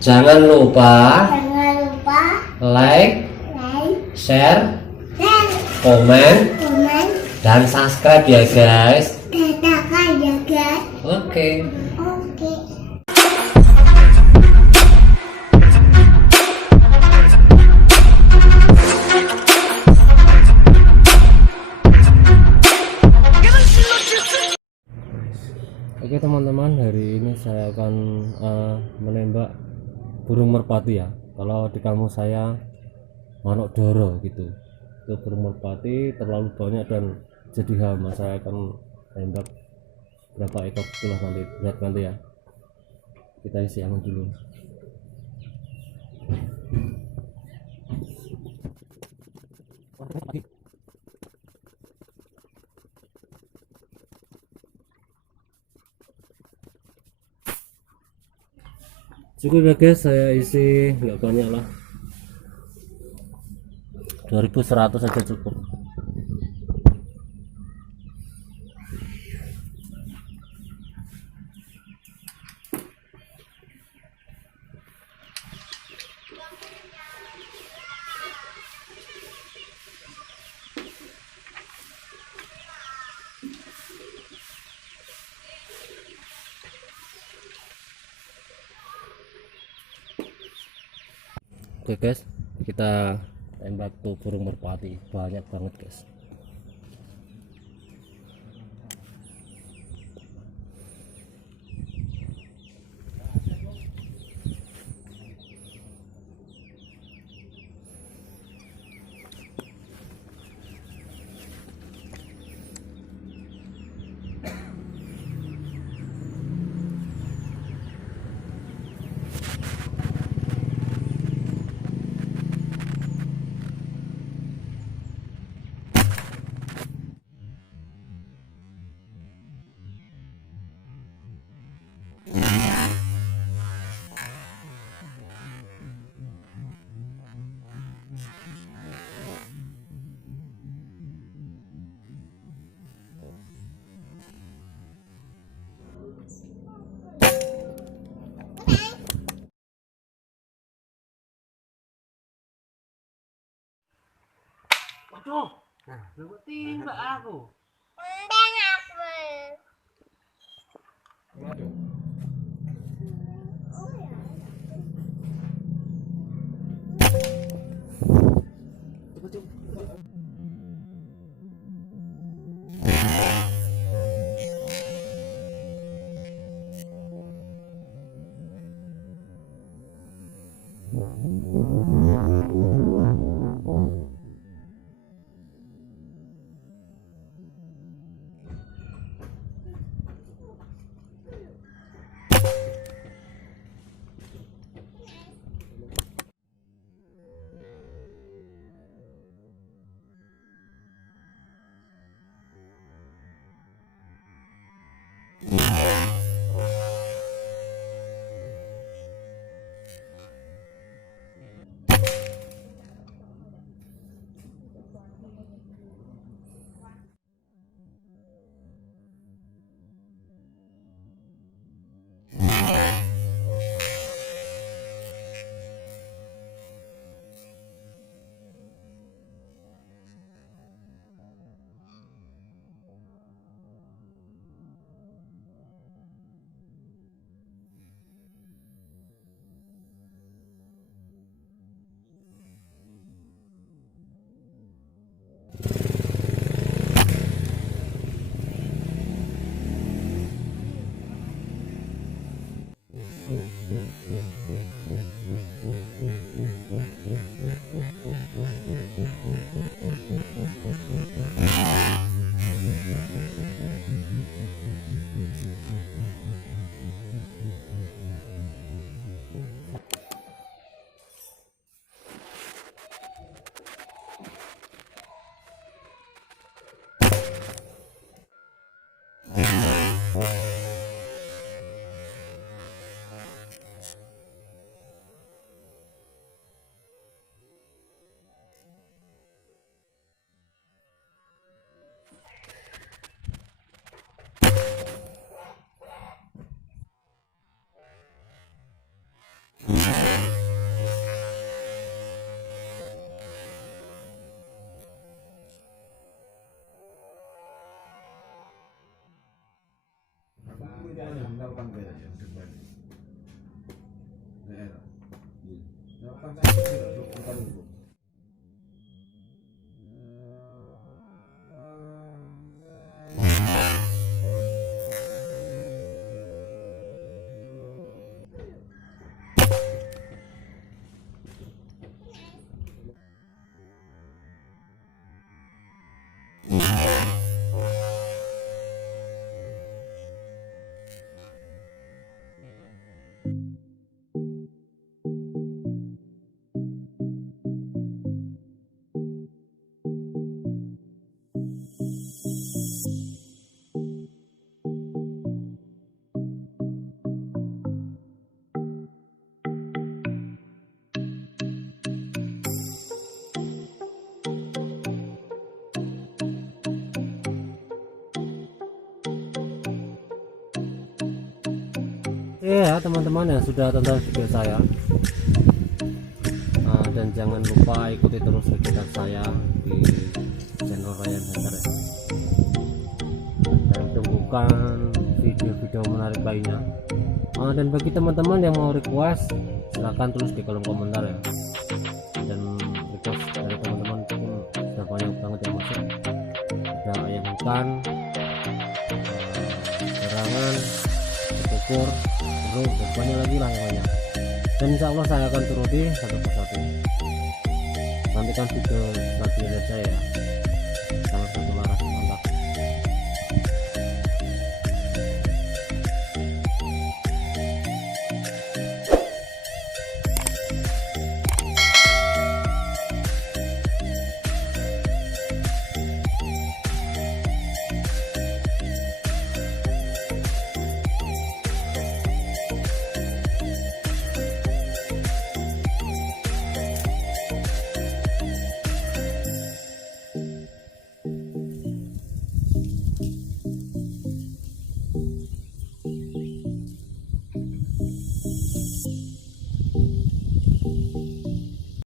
Jangan lupa Jangan lupa like, like, share, dan komen, komen, dan subscribe ya guys. katakan ya guys. Oke. Oke. Oke teman-teman, hari ini saya akan menembak burung merpati ya. Kalau di kampung saya manuk doro gitu. Itu burung merpati terlalu banyak dan jadi hama. Saya akan tembak berapa ekor itulah nanti, lihat nanti ya. Kita isi angin dulu. Cukup ya guys, saya isi nggak banyak lah, 2100 saja cukup. Oke guys, kita tembak tuh burung merpati, banyak banget guys. Waduh, nah, lu timbak aku. Undang apa? Waduh. Oke ya teman-teman yang sudah tonton video saya. Dan jangan lupa ikuti terus kegiatan saya di channel Ryan Hunter ya. Dan tunggukan video-video menarik lainnya. Dan bagi teman-teman yang mau request, silahkan tulis di kolom komentar ya. Dan request dari teman-teman pun sudah banyak banget yang masuk. Ada ayam hutan, serangan, ekor, burung, dan banyak lagi lah yang banyak. Dan insya Allah saya akan turuti satu persatu. Nantikan video selanjutnya dari saya ya.